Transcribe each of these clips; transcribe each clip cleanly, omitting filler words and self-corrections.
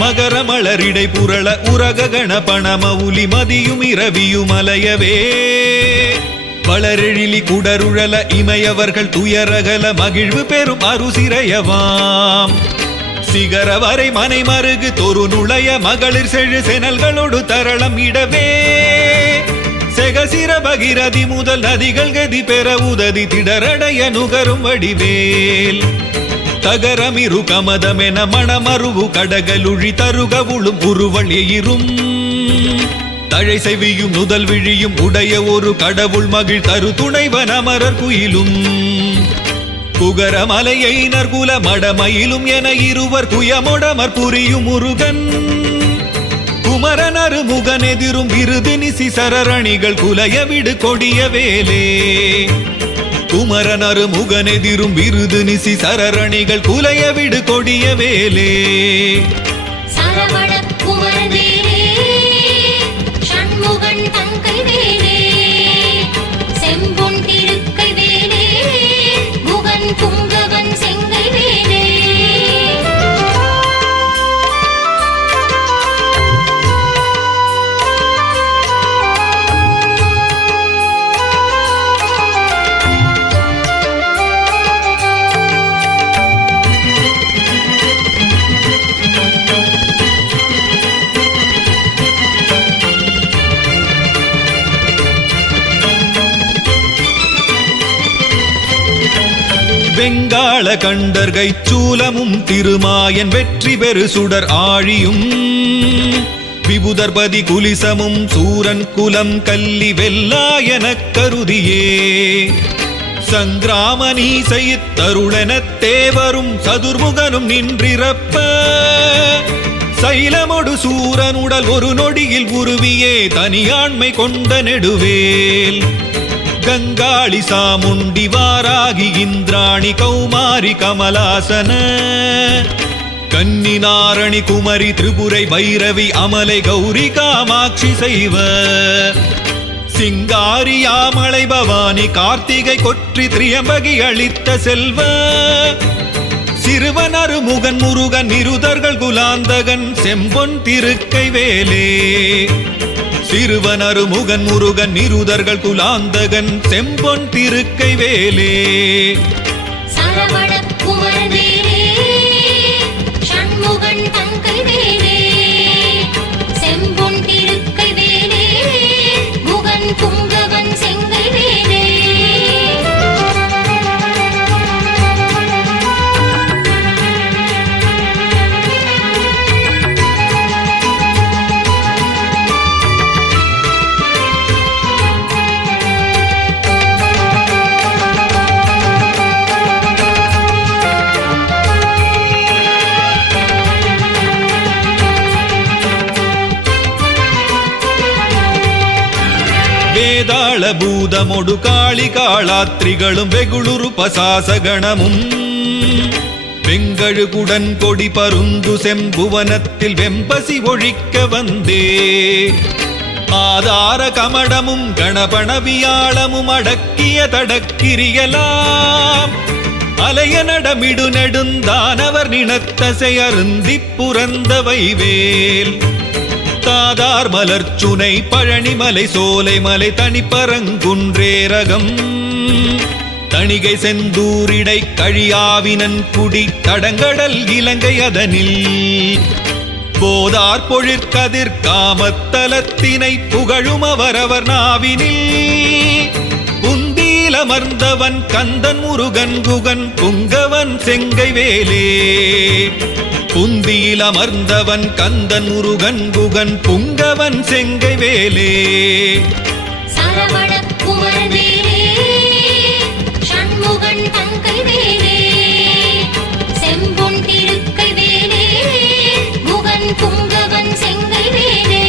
மகரமளரிடை புரள உரக கணபணம உலி மதியும் இரவியும் அலையவே வளரெழிலி குடருழல இமையவர்கள் துயரகல மகிழ்வு பெறும் அருசிறையவாம் சிகர வரை மனை மருகு தொரு நுழைய மகளிர் செழு செனல்களோடு தரளம் இடவே செகசிர பகிரதி முதல் நதிகள் கதி பெற உததி திடரடைய நுகரும் வடிவேல் தகரமிரு கமதமென மணமருவு கடகலுழி தருகவுளும் உருவள் எயிரும் தழை செவியும் நுதல் விழியும் உடைய ஒரு கடவுள் மகிழ் தரு துணைவன் அமரர் குயிலும் குகரமலையை நற்குல மடமயிலும் என இருவர் குயமொடமர் புரியும் முருகன் குமரனரு முகனெதிரும் விருது நிசி சரரணிகள் குலைய விடு கொடிய வேலே குமரனரு முகனெதிரும் விருது நிசி சரரணிகள் குலைய விடு கொடிய வேலே சரவண குமரவேலே சண்முகன் தங்கை வேலே செம்பொன் திருக்கை வேலே முகன் புங்கவன் செங்கை வேலே வெங்காள கண்டர்கை சூலமும் திருமாயன் வெற்றி பெரு சுடர் ஆழியும் விபுதர்பதி குலிசமும் சூரன் குலம் கல்லி வெல்லாயனக் கருதியே சங்கிராம நீசையித் தருளெனத் தேவரும் சதுர்முகனும் நின்றிரப்ப சைலமொடு சூரனுடல் ஒரு நொடியில் உருவியே தனியாண்மை கொண்ட நெடுவேல் கங்காளி சாமுண்டி வாராகி இந்திராணி கௌமாரி கமலாசன கன்னி நாரணி குமரி திரிபுரை பைரவி அமலை கௌரி காமாட்சி செய்வ சிங்காரி யாமலை பவானி கார்த்திகை கொற்றி திரியம்பகி அளித்த செல்வ சிறுவனரு முகன் முருகன் இருதர்கள் குலாந்தகன் செம்பொன் திருக்கை வேலே சிறுவனரு முகன் முருகன் இருதர்கள் குலாந்தகன் செம்பொன் திருக்கை வேலே சரவண குமரவேலே சண்முகன் தங்கை வேலே செம்பொன் திருக்கை வேலே முகன் புங்கவன் செங்கை வேலே வேதாள பூதமொடு காளி காளாத்ரிகளும் வெகுளுரு பசாசகணமும் வெங்கழுகுடன் கொடி பருந்து செம்புவனத்தில் வெம்பசி ஒழிக்க வந்தே ஆதார கமடமும் கணபணவியாளமும் அடக்கிய தடக்கிரியலாம் அலைய நடமிடு நெடுந்தானவர் நினத்தசை அருந்திப் புரந்தவை வேல் தாதார் மலர்ச்சுனை பழனிமலை சோலை மலை தனிப்பரங்குன்றேரகம் தணிகை செந்தூரிடை கழியாவினன் குடி தடங்கடல் இலங்கை அதனில் போதார் பொழிற்கதிர் காமத்தலத்தினை புகழும் அவரவர் நாவினில் புந்தியிலமர்ந்தவன் கந்தன் முருகன் குகன் புங்கவன் செங்கை வேலே புந்தியில் அமர்ந்தவன் கந்தன் முருகன் குகன் புங்கவன் செங்கை வேலே சரவண குமரவேலே சண்முகன் தங்கை வேலே செம்பொன் திருக்கை வேலே முகன் புங்கவன் செங்கை வேலே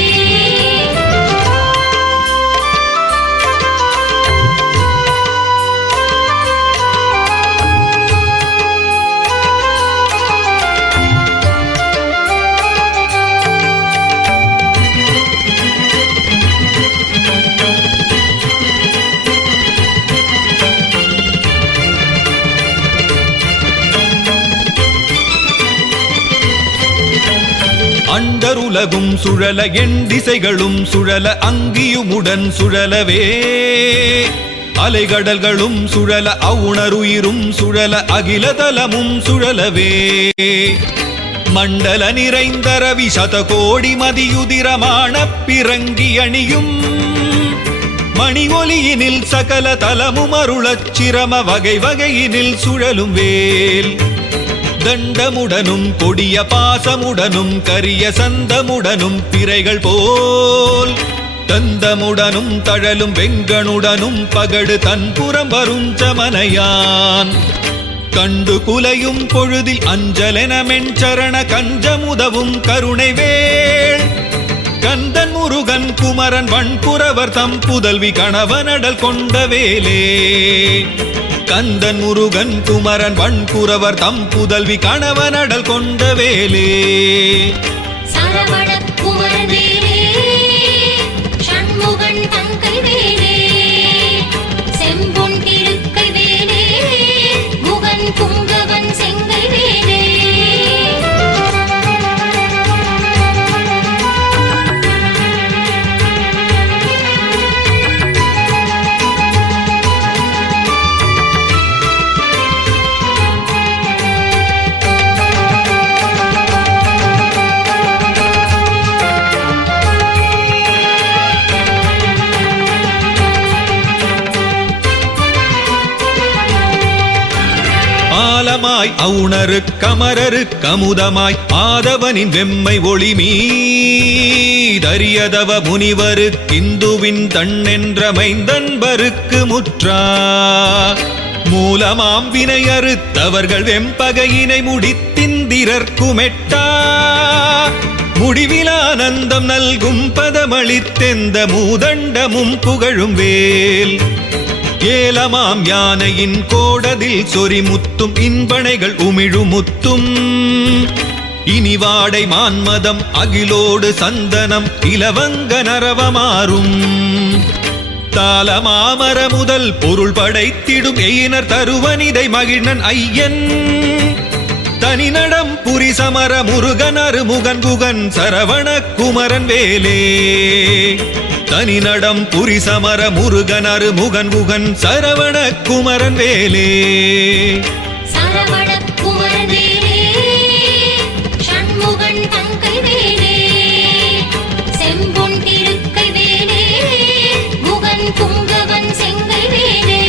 அண்டருலகும் சுழல எண் திசைகளும் சுழல அங்கியுமுடன் சுழலவே அலைகடல்களும் சுழல அவுணருயிரும் சுழல அகிலதலமும் சுழலவே மண்டல நிறைந்த ரவி சதகோடி மதியுதிரமான பிறங்கி அணியும் மணி ஒலியினில் சகல தலமும் அருளச் சிரம வகை வகையினில் சுழலும் வேல் தண்டமுடனும் கொடிய பாசமுடனும் கரிய சந்தமுடனும் பிறைகள் போல் தந்தமுடனும் தழலும் வெங்கனுடனும் பகடு தன்புறம் வரும் சமனையான் கண்டு குலையும் பொழுதில் அஞ்சலென மென்சரண கஞ்சமுதவும் கருணை வேள் கந்தன் முருகன் குமரன் வண்புறவர் தம் புதல்வி கணவனடல் கொண்ட வேலே கந்தன் முருகன் குமரன் வண்புறவர் தம் புதல்வி கணவனடல் கொண்ட வேலே சரவண குமரவேலே சண்முகன் தங்கை வேலே செம்பொன் திருக்கை வேலே முகன் புங்கவன் செங்கை வேலே ஆலமாய் அவுணரு கமரரு கமுதமாய் ஆதவனின் வெம்மை ஒளி மீதரியதவ முனிவரு கிந்துவின் தன்னென்ற மைந்தன்பருக்கு முற்றா மூலமாம் வினையறுத்தவர்கள் வெம்பகையினை முடித்திந்திரர்க்குமெட்டா முடிவிலானந்தம் நல்கும் பதமளித்தெந்த மூதண்டமும் புகழும் வேல் ஏலமாம் யானையின் கோடதில் சொரிமுத்தும் இன்பனைகள் உமிழுமுத்தும் இனிவாடை மான்மதம் அகிலோடு சந்தனம் இலவங்க நரவமாறும் தாளமாமர முதல் பொருள் படைத்திடும் எயினர் தருவனிதை மகிழ்நன் ஐயன் தனிநடம் புரி சமர முருகன் அருமுகன் குகன் சரவண குமரன் வேலே தனிநடம் புரி சமர முருகன் அருமுகன் குகன் சரவண குமரன் வேலே சரவண குமரவேலே சண்முகன் தங்கை வேலே செம்பொன் திருக்கை வேலே முகன் புங்கவன் செங்கை வேலே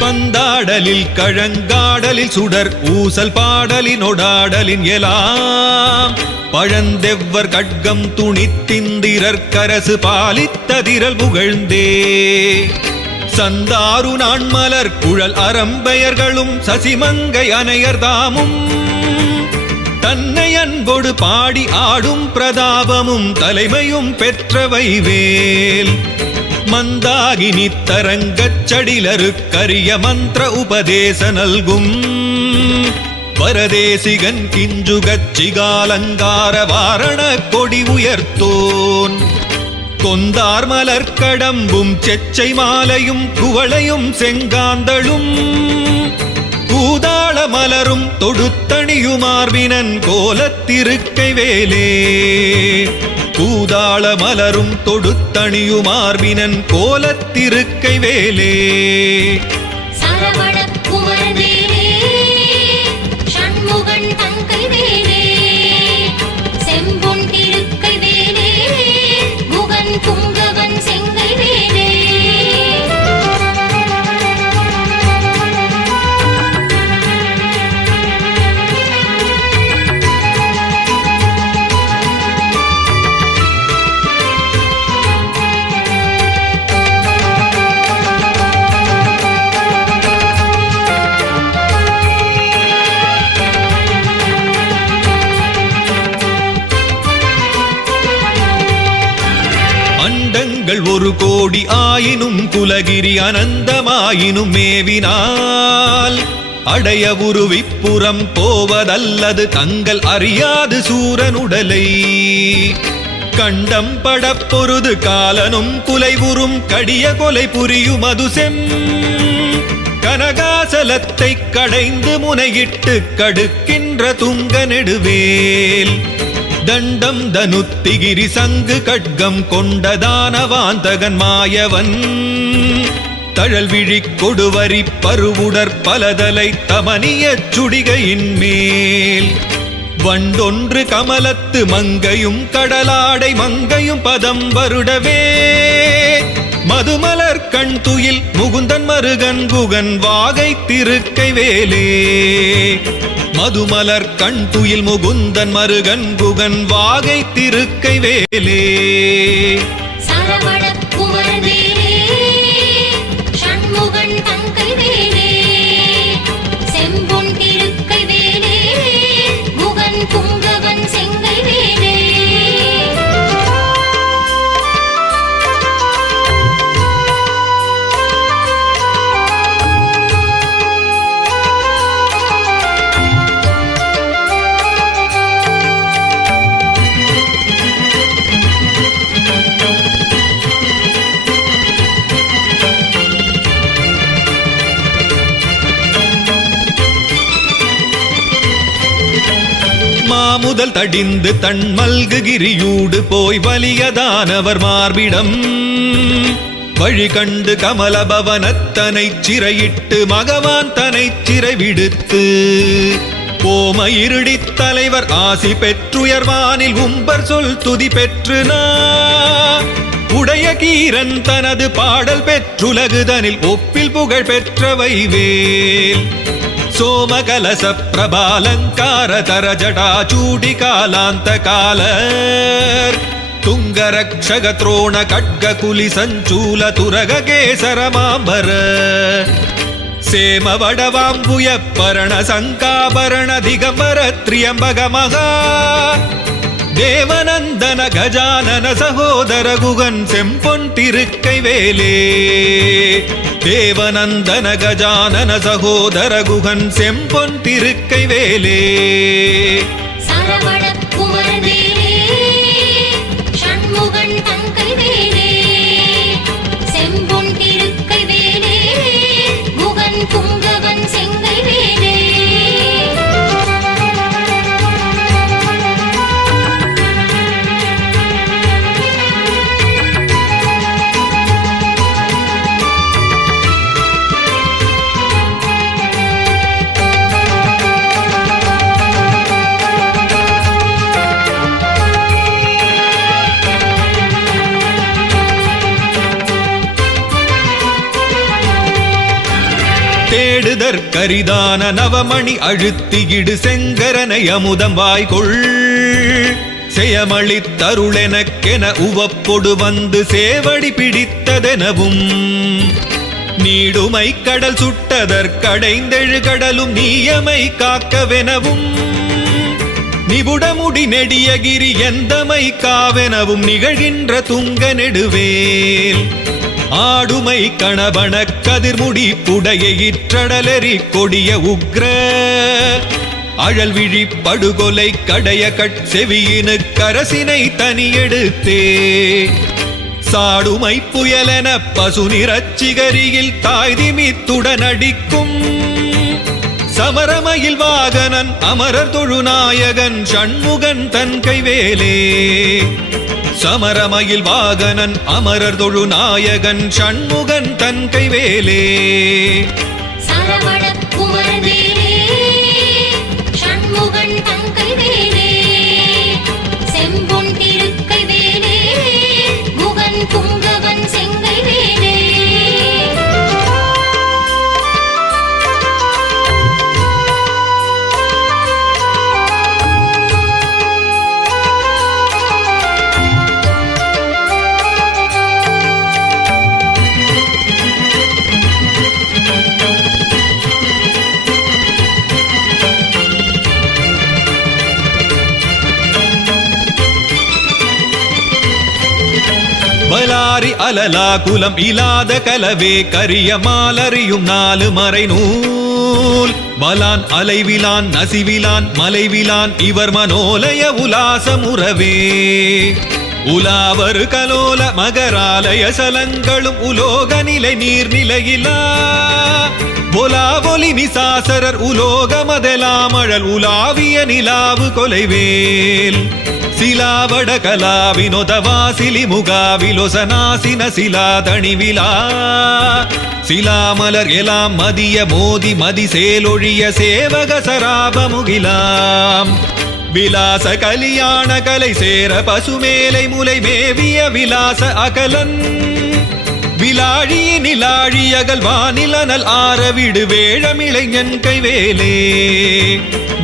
பந்தாடலில் கழங்காடலில் சுடர் ஊசல் பாடலினொடாடலின் எலாம் பழந்தெவ்வர் கட்கம் துணித்திந்திரர் கரசு பாலித்ததிரல் புகழ்ந்தே சந்தாரு நான்மலர் குழல் அறம்பெயர்களும் சசிமங்கை அனையர் தாமும் தன்னை அன்பொடு பாடி ஆடும் பிரதாபமும் தலைமையும் பெற்றவை வேல் மந்தாகினி தரங்கச் சடிலருக்கரிய மந்திர உபதேச நல்கும் பரதேசிகன் கிஞ்சுகச்சிகாலங்கார வாரண கொடி உயர்த்தோன் கொந்தார் மலர் கடம்பும் செச்சை மாலையும் குவளையும் செங்காந்தளும் கூதாள மலரும் தொடுத்தணியுமார்வினன் கோலத்திருக்கை வேலே கூதாள மலரும் தொடுத்தணியுமார்வினன் கோலத்திருக்கை வேலே சரவண குமரவேலே சண்முகன் தங்கை வேலே செம்பொன் திருக்கை வேலே முகன் புங்கவன் செங்கை வேலே குலங்கள் 1,000,000 ஆயினும் குலகிரி அனந்தமாயினும் மேவினால் அடைய உருவிப்புறம் போவதல்லது தங்கள் அறியாது சூரனுடலை கண்டம் படப்பொருது காலனும் குலைவுறும் கடிய கொலை புரியும் அதுசெம் கனகாசலத்தை கடைந்து முனையிட்டு கடுக்கின்ற துங்க நெடுவேல் தண்டம் தனுத்திகிரி சங்கு கட்கம் கொண்டதானவாந்தகன் மாயவன் தழல் விழி கொடுவரி பருவுடற் பலதலை தமனிய சுடிகையின் மேல் வண்டொன்று கமலத்து மங்கையும் கடலாடை மங்கையும் பதம் வருடவே மதுமலர் கண் துயில் முகுந்தன் மருகன் குகன் வாகை திருக்கை வேலே மதுமலர் கண் துயில் முகுந்தன் மருகன் குகன் வாகை திருக்கை வேலே சரவண குமரன் வேலே ஷண்முகன் தங்கை வேலே செம்பொன் திருக்கை வேலே குகன் புங்கவன் செங்கை வேலே முதல் தடிந்து தன் மல்குகிரியூடு போய் வலியதானவர் மார்பிடம் வழி கண்டு கமலபவனத்தனை சிறையிட்டு மகவான் தனை சிறை விடுத்து போம இருடித் தலைவர் ஆசி பெற்றுயர்வானில் உம்பர் சொல் துதி பெற்று உடைய கீரன் தனது பாடல் பெற்றுலகுதனில் ஒப்பில் புகழ் பெற்றவை வேல் சோமகலச பிரபாலங்கார தரஜடா சூடி காலாந்த காலர் துங்கரக்ஷக துரோண கட்க குலி சஞ்சூல துரக கேசர மாம்பர சேம வடவாம்புய பரண சங்காபரண திகம்பர திரியம்பக மகா தேவநந்தன கஜானன சகோதர குகன் செம்பொன் திருக்கை வேலே தேவநந்தன கஜானன சகோதர குகன் செம்பொன் திருக்கை வேலே சரவண குமரன் வேலே ஷண்முகன் தங்கை வேலே செம்பொன் திருக்கை வேலே குகன் புங்கவன் செங்கை வேலே தேடுதற்கரிதான நவமணி அழுத்தியிடு செங்கரனை அமுதம் வாய்கொள் செயமளித்தருளெனக்கென உவப்பொடு வந்து சேவடி பிடித்ததெனவும் நீடுமை கடல் சுட்டதற்கடைந்தெழு கடலும் நீயமை காக்கவெனவும் நிபுடமுடி நெடியகிரி எந்தமை காவெனவும் நிகழ்கின்ற துங்க நெடுவேல் ஆடுமை கணபண கதிர்முடி புடைய இற்றடலெறி கொடிய உக்ர அழல் விழி படுகொலை கடைய கட்செவியினு கரசினை தனியெடுத்தே சாடுமை புயலென பசு நிறச்சிகரியில் தாய்திமித்துடன் அடிக்கும் சமரமயில் வாகனன் அமரர் தொழுநாயகன் ஷண்முகன் தன் கைவேலே சமரமயில் வாகனன் அமரர் தொழுநாயகன் ஷண்முகன் தன் கைவேலே சரவண குமரன் வேலே ஷண்முகன் தங்கை வேலே செம்பொன் திருக்கை வேலே குகன் புங்கவன் செங்கை வேலே அலலா குலம் இலாத கலவே கரிய மாலறியும் 4 மறை நூல் வலான் அலைவிலான் நசிவிலான் மலைவிலான் இவர் மனோலய உலாசமுறவே உலாவரு கலோல மகராலய சலங்களும் உலோக நிலை நீர்நிலையிலா ஒலி நிசாசரர் உலோக மதலாமழல் உலாவிய நிலாவு கொலைவேல் சிலாவட கலாவினொதவாசிலி முகாவிலொசனாசின சிலா தணிவிலா சிலாமலர் எலாம் மதிய மோதி மதி சேலொழிய சேவக சராப முகிலாம் விலாச கலியாண கலை சேர பசுமேலை முலை மேவிய விலாச அகலன் விலாழி நிலாழி அகல்வானிலனல் ஆரவிடு வேழமிளைஞன் கைவேலே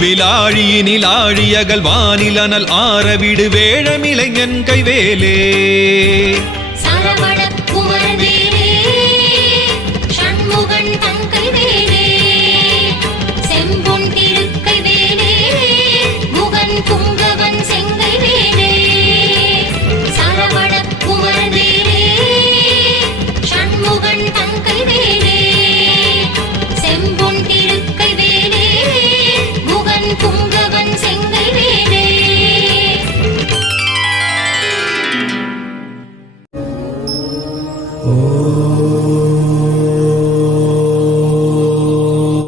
விலாழி நிலாழி அகல்வானிலனல் ஆரவிடு வேழமிளைஞன் கைவேலே சரவண குமரவேலே சண்முகன் தங்கைவேலே செம்பொன் திருக்கைவேலே முகன் புங்கவன் செங்கைவேலே சரவண குமரவேலே சண்முகன் தங்கைவேலே செம்பொன்